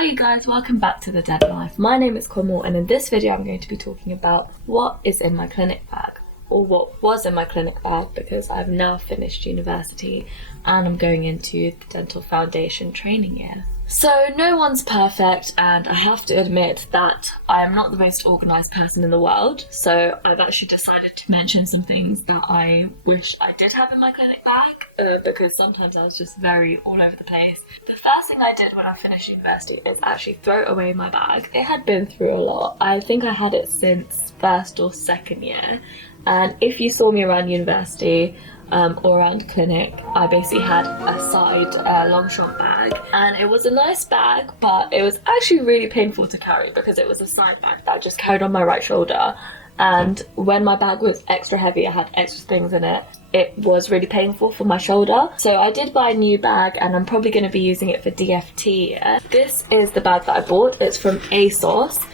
Hello you guys, welcome back to The Dead Life. My name is Komal and in this video I'm going to be talking about what is in my clinic bag, or what was in my clinic bag, because I've now finished university and I'm going into the dental foundation training year. So no one's perfect, and I have to admit that I am not the most organised person in the world, so I've actually decided to mention some things that I wish I did have in my clinic bag, because sometimes I was just very all over the place. The first thing I did when I finished university is actually throw away my bag. It had been through a lot. I think I had it since first or second year, and if you saw me around university, or around clinic, I basically had a side Longchamp bag, and it was a nice bag, but it was actually really painful to carry because it was a side bag that I just carried on my right shoulder, and when my bag was extra heavy, I had extra things in it, it was really painful for my shoulder. So I did buy a new bag, and I'm probably going to be using it for DFT. This is the bag that I bought. It's from ASOS.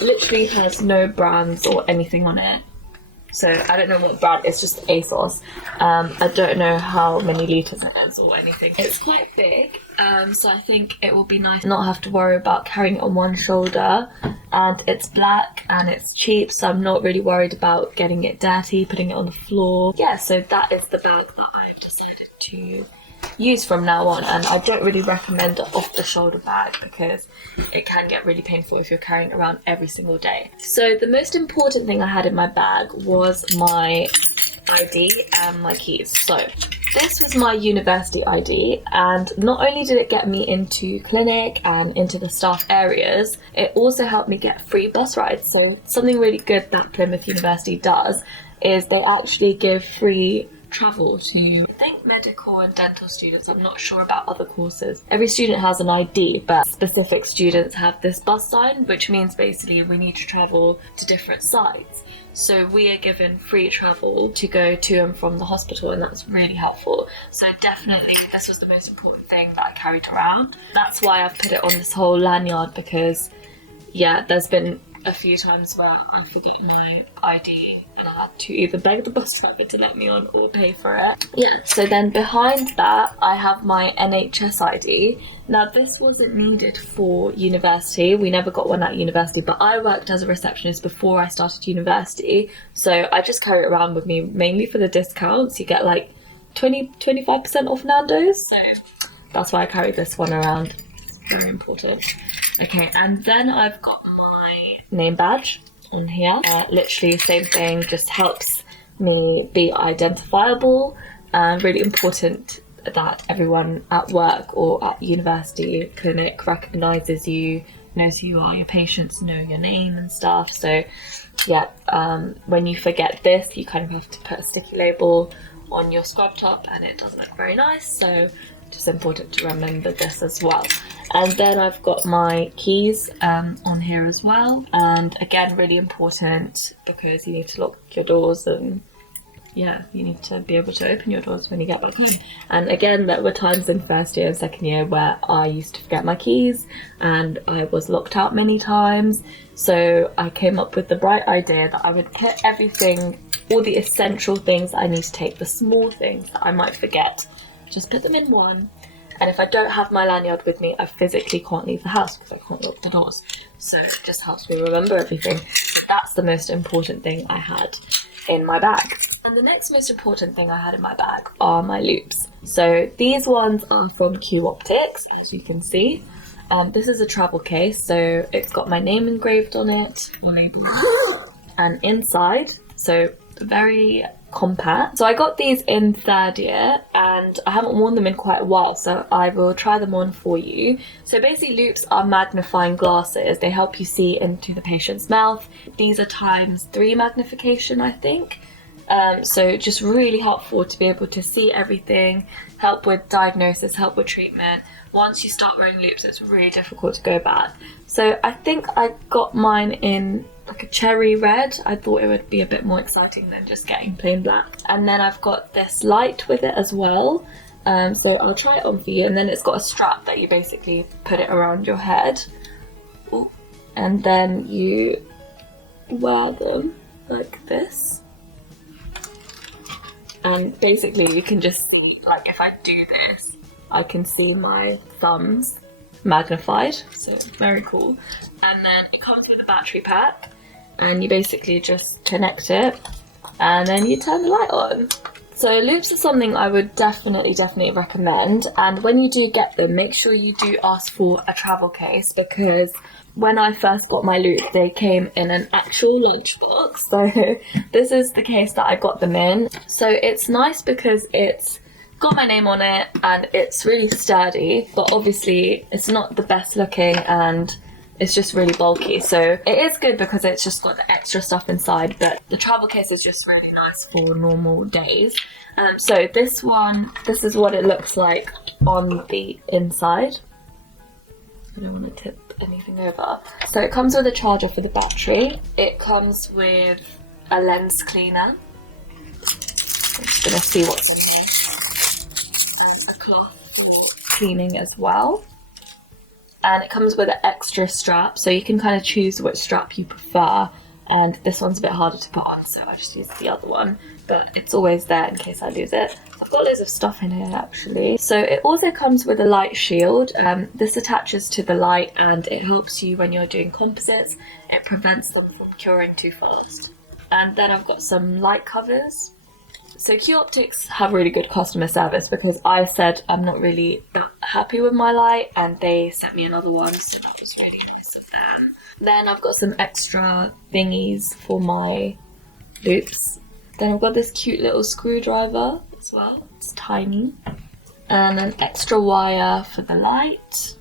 Literally has no brands or anything on it. So I don't know what brand, it's just ASOS. I don't know how many litres it is or anything. It's quite big, so I think it will be nice to not have to worry about carrying it on one shoulder. And it's black and it's cheap, so I'm not really worried about getting it dirty, putting it on the floor. Yeah, so that is the bag that I've decided to use from now on, and I don't really recommend an off-the-shoulder bag because it can get really painful if you're carrying it around every single day. So the most important thing I had in my bag was my ID and my keys. So this was my university ID, and not only did it get me into clinic and into the staff areas, it also helped me get free bus rides. So something really good that Plymouth University does is they actually give free travel to, I think, medical and dental students. I'm not sure about other courses. Every student has an ID, but specific students have this bus sign, which means basically we need to travel to different sites. So we are given free travel to go to and from the hospital, and that's really helpful. So definitely this was the most important thing that I carried around. That's why I've put it on this whole lanyard, because yeah, there's been a few times where I forgot my ID and I had to either beg the bus driver to let me on or pay for it. Yeah, so then behind that I have my NHS ID. Now this wasn't needed for university, we never got one at university, but I worked as a receptionist before I started university, so I just carry it around with me mainly for the discounts. You get like 25% off Nando's, so that's why I carry this one around. It's very important. Okay, and then I've got my name badge on here. Literally same thing, just helps me be identifiable. Really important that everyone at work or at university, clinic recognises you, knows who you are, your patients know your name and stuff. So yeah, when you forget this, you kind of have to put a sticky label on your scrub top, and it doesn't look very nice, so just important to remember this as well. And then I've got my keys on here as well, and again really important because you need to lock your doors, and yeah, you need to be able to open your doors when you get back home. And again, there were times in first year and second year where I used to forget my keys and I was locked out many times, so I came up with the bright idea that I would put everything, all the essential things that I need to take, the small things that I might forget, just put them in one. And if I don't have my lanyard with me, I physically can't leave the house because I can't lock the doors. So it just helps me remember everything. That's the most important thing I had in my bag. And the next most important thing I had in my bag are my loupes. So these ones are from Q Optics, as you can see. This is a travel case, so it's got my name engraved on it, or labeled, and inside, so very compact. So I got these in third year and I haven't worn them in quite a while, so I will try them on for you. So basically loupes are magnifying glasses. They help you see into the patient's mouth. These are ×3 magnification, I think. So just really helpful to be able to see everything, help with diagnosis, help with treatment. Once you start wearing loupes, it's really difficult to go back. So I think I got mine in like a cherry red. I thought it would be a bit more exciting than just getting plain black. And then I've got this light with it as well. So I'll try it on for you. And then it's got a strap that you basically put it around your head. Ooh. And then you wear them like this. And basically you can just see, like if I do this, I can see my thumbs magnified, so very cool. And then it comes with a battery pack, and you basically just connect it and then you turn the light on. So Loupes is something I would definitely recommend, and when you do get them, make sure you do ask for a travel case, because when I first got my Loupes, they came in an actual lunchbox. So this is the case that I got them in. So it's nice because it's got my name on it and it's really sturdy, but obviously it's not the best looking and it's just really bulky. So it is good because it's just got the extra stuff inside, but the travel case is just really nice for normal days. So this is what it looks like on the inside. I don't want to tip anything over. So it comes with a charger for the battery. It comes with a lens cleaner. I'm just going to see what's in here. And a cloth for cleaning as well. And it comes with an extra strap, so you can kind of choose which strap you prefer. And this one's a bit harder to put on, so I just use the other one. But it's always there in case I lose it. I've got loads of stuff in here actually. So it also comes with a light shield. This attaches to the light and it helps you when you're doing composites. It prevents them from curing too fast. And then I've got some light covers. So Q Optics have really good customer service, because I said I'm not really that happy with my light and they sent me another one, so that was really nice of them. Then I've got some extra thingies for my Loupes. Then I've got this cute little screwdriver as well, it's tiny. And an extra wire for the light.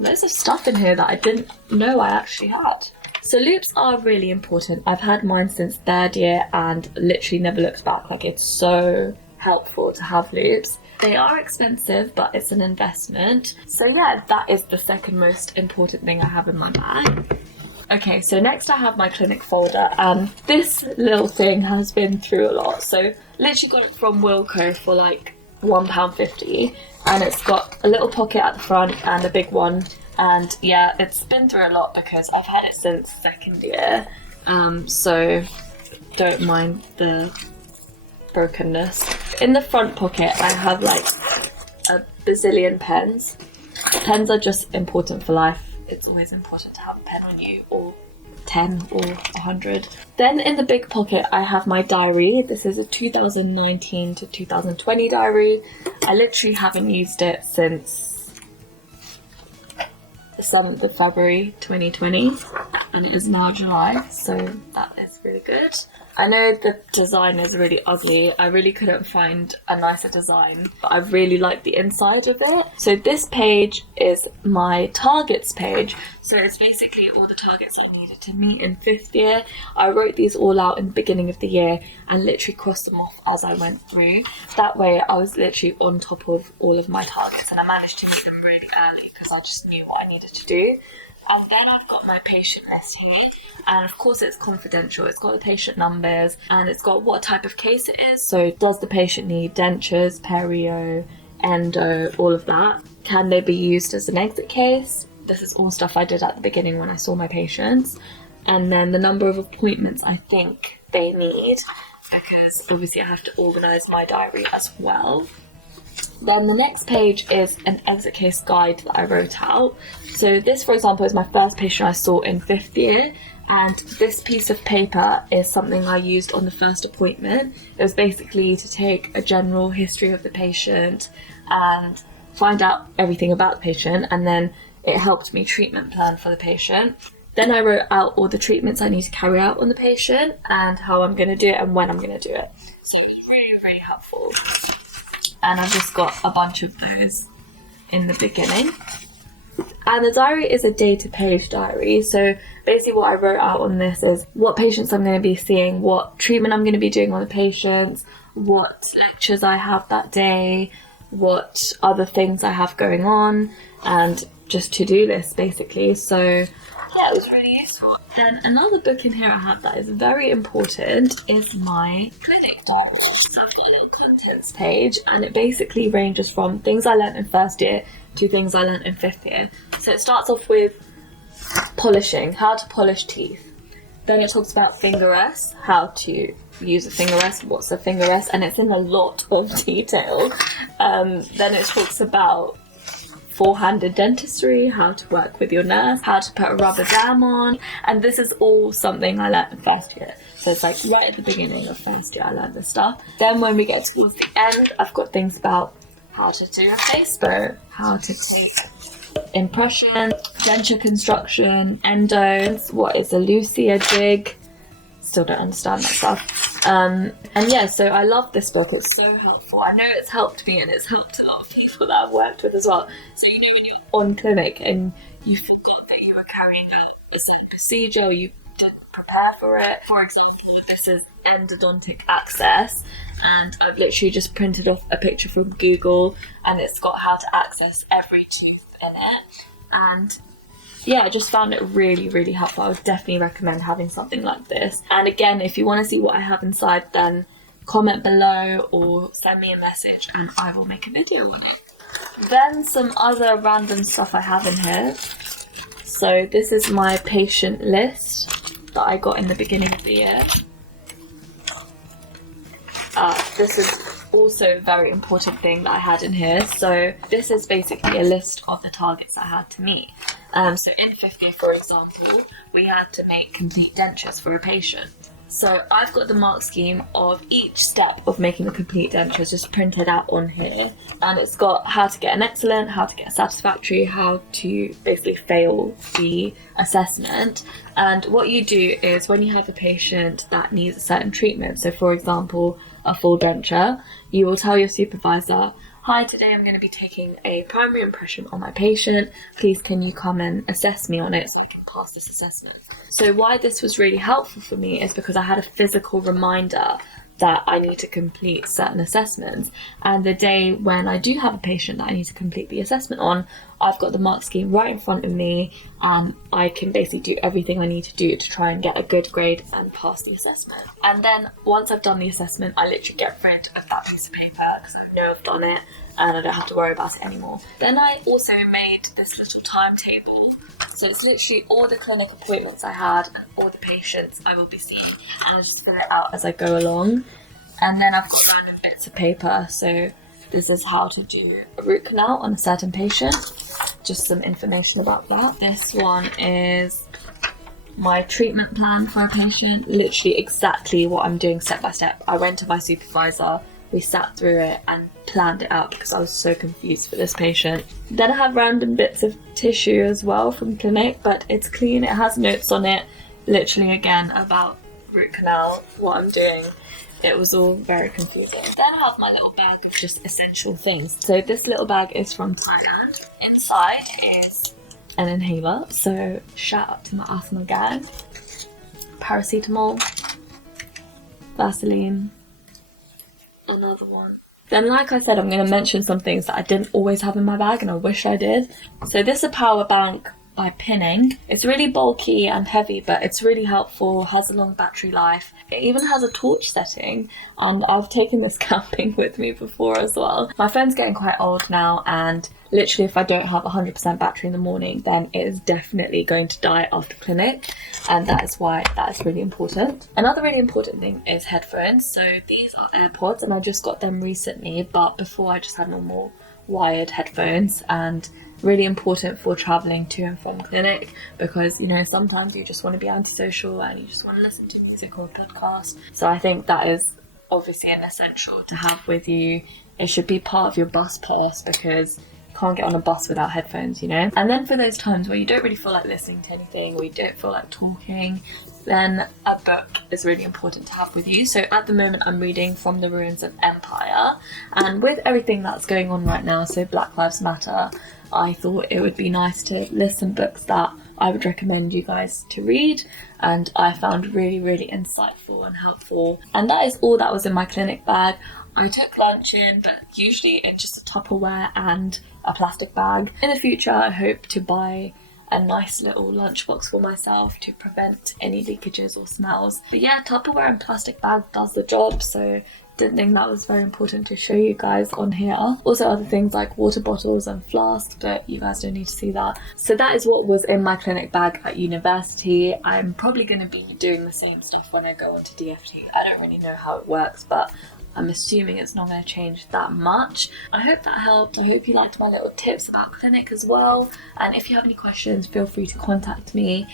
Loads of stuff in here that I didn't know I actually had. So Loupes are really important. I've had mine since 3rd year and literally never looked back. Like, it's so helpful to have Loupes. They are expensive, but it's an investment. So yeah, that is the second most important thing I have in my bag. Okay, so next I have my clinic folder, and this little thing has been through a lot. So literally got it from Wilko for like £1.50, and it's got a little pocket at the front and a big one. And yeah, it's been through a lot because I've had it since 2nd year, so don't mind the brokenness. In the front pocket I have like a bazillion pens. Pens are just important for life. It's always important to have a pen on you, or 10 or 100. Then in the big pocket I have my diary. This is a 2019 to 2020 diary. I literally haven't used it since 7th of February 2020, and it is now July, so that is really good. I know the design is really ugly. I really couldn't find a nicer design, but I really like the inside of it. So this page is my targets page. So it's basically all the targets I needed to meet in 5th year. I wrote these all out in the beginning of the year and literally crossed them off as I went through. That way I was literally on top of all of my targets, and I managed to do them really early because I just knew what I needed to do. And then I've got my patient list here, and of course it's confidential. It's got the patient numbers and it's got what type of case it is. So does the patient need dentures, perio, endo, all of that? Can they be used as an exit case? This is all stuff I did at the beginning when I saw my patients. And then the number of appointments I think they need, because obviously I have to organise my diary as well. Then the next page is an exit case guide that I wrote out. So this, for example, is my first patient I saw in 5th year, and this piece of paper is something I used on the first appointment. It was basically to take a general history of the patient and find out everything about the patient, and then it helped me treatment plan for the patient. Then I wrote out all the treatments I need to carry out on the patient and how I'm going to do it and when I'm going to do it. So it was really, really helpful. And I've just got a bunch of those in the beginning. And the diary is a data page diary. So basically what I wrote out on this is what patients I'm going to be seeing, what treatment I'm going to be doing on the patients, what lectures I have that day, what other things I have going on, and just to-do list basically. So yeah, it was really useful. Then another book in here I have that is very important is my clinic diary. So I've got a little contents page, and it basically ranges from things I learnt in 1st year to things I learnt in 5th year. So it starts off with polishing, how to polish teeth. Then it talks about finger rest, how to use a finger rest, what's a finger rest, and it's in a lot of detail. Then it talks about four-handed dentistry, how to work with your nurse, how to put a rubber dam on, and this is all something I learned in first year. So it's like right at the beginning of first year I learned this stuff. Then when we get towards the end, I've got things about how to do a face bow, how to take impression, denture construction, endos, what is a Lucia jig, still don't understand that stuff. And yeah, so I love this book, it's so helpful. I know it's helped me and it's helped a lot of people that I've worked with as well. So you know when you're on clinic and you forgot that you were carrying out a certain procedure or you didn't prepare for it. For example, this is endodontic access, and I've literally just printed off a picture from Google and it's got how to access every tooth in it. And yeah, I just found it really, really helpful. I would definitely recommend having something like this. And again, if you want to see what I have inside, then comment below or send me a message and I will make a video on it. Then some other random stuff I have in here. So this is my patient list that I got in the beginning of the year. This is also a very important thing that I had in here. So this is basically a list of the targets I had to meet. So in 50, for example, we had to make complete dentures for a patient. So I've got the mark scheme of each step of making a complete denture just printed out on here. And it's got how to get an excellent, how to get a satisfactory, how to basically fail the assessment. And what you do is when you have a patient that needs a certain treatment, so for example, a full denture, you will tell your supervisor, "Hi, today I'm going to be taking a primary impression on my patient. Please can you come and assess me on it so I can pass this assessment." So why this was really helpful for me is because I had a physical reminder that I need to complete certain assessments. And the day when I do have a patient that I need to complete the assessment on, I've got the mark scheme right in front of me and I can basically do everything I need to do to try and get a good grade and pass the assessment. And then once I've done the assessment, I literally get rid of that piece of paper because I know I've done it and I don't have to worry about it anymore. Then I also made this little timetable. So it's literally all the clinic appointments I had and all the patients I will be seeing, and I just fill it out as I go along. And then I've got random bits of paper. So this is how to do a root canal on a certain patient, just some information about that. This one is my treatment plan for a patient, literally exactly what I'm doing step by step. I went to my supervisor, we sat through it and planned it out because I was so confused for this patient. Then I have random bits of tissue as well from clinic, but it's clean, it has notes on it, literally again about root canal, what I'm doing. It was all very confusing. Then I have my little bag of just essential things. So this little bag is from Thailand. Inside is an inhaler, so shout out to my asthma gang. Paracetamol, Vaseline, another one. Then like I said, I'm going to mention some things that I didn't always have in my bag and I wish I did. So this is a power bank by Pinning. It's really bulky and heavy, but it's really helpful, has a long battery life. It even has a torch setting, and I've taken this camping with me before as well. My phone's getting quite old now, and literally if I don't have 100% battery in the morning, then it is definitely going to die after clinic, and that is why that is really important. Another really important thing is headphones. So these are AirPods and I just got them recently, but before I just had normal wired headphones, and really important for traveling to and from clinic because, you know, sometimes you just want to be antisocial and you just want to listen to music or a podcast. So I think that is obviously an essential to have with you. It should be part of your bus pass because you can't get on a bus without headphones, you know. And then for those times where you don't really feel like listening to anything or you don't feel like talking, then a book is really important to have with you. So at the moment I'm reading From the Ruins of Empire, and with everything that's going on right now, so Black Lives Matter, I thought it would be nice to list some books that I would recommend you guys to read and I found really, really insightful and helpful. And that is all that was in my clinic bag. I took lunch in, but usually in just a Tupperware and a plastic bag. In the future I hope to buy a nice little lunchbox for myself to prevent any leakages or smells. But yeah, Tupperware and plastic bag does the job, so didn't think that was very important to show you guys on here. Also other things like water bottles and flasks, but you guys don't need to see that. So that is what was in my clinic bag at university. I'm probably going to be doing the same stuff when I go on to DFT. I don't really know how it works, but I'm assuming it's not going to change that much. I hope that helped. I hope you liked my little tips about clinic as well. And if you have any questions, feel free to contact me.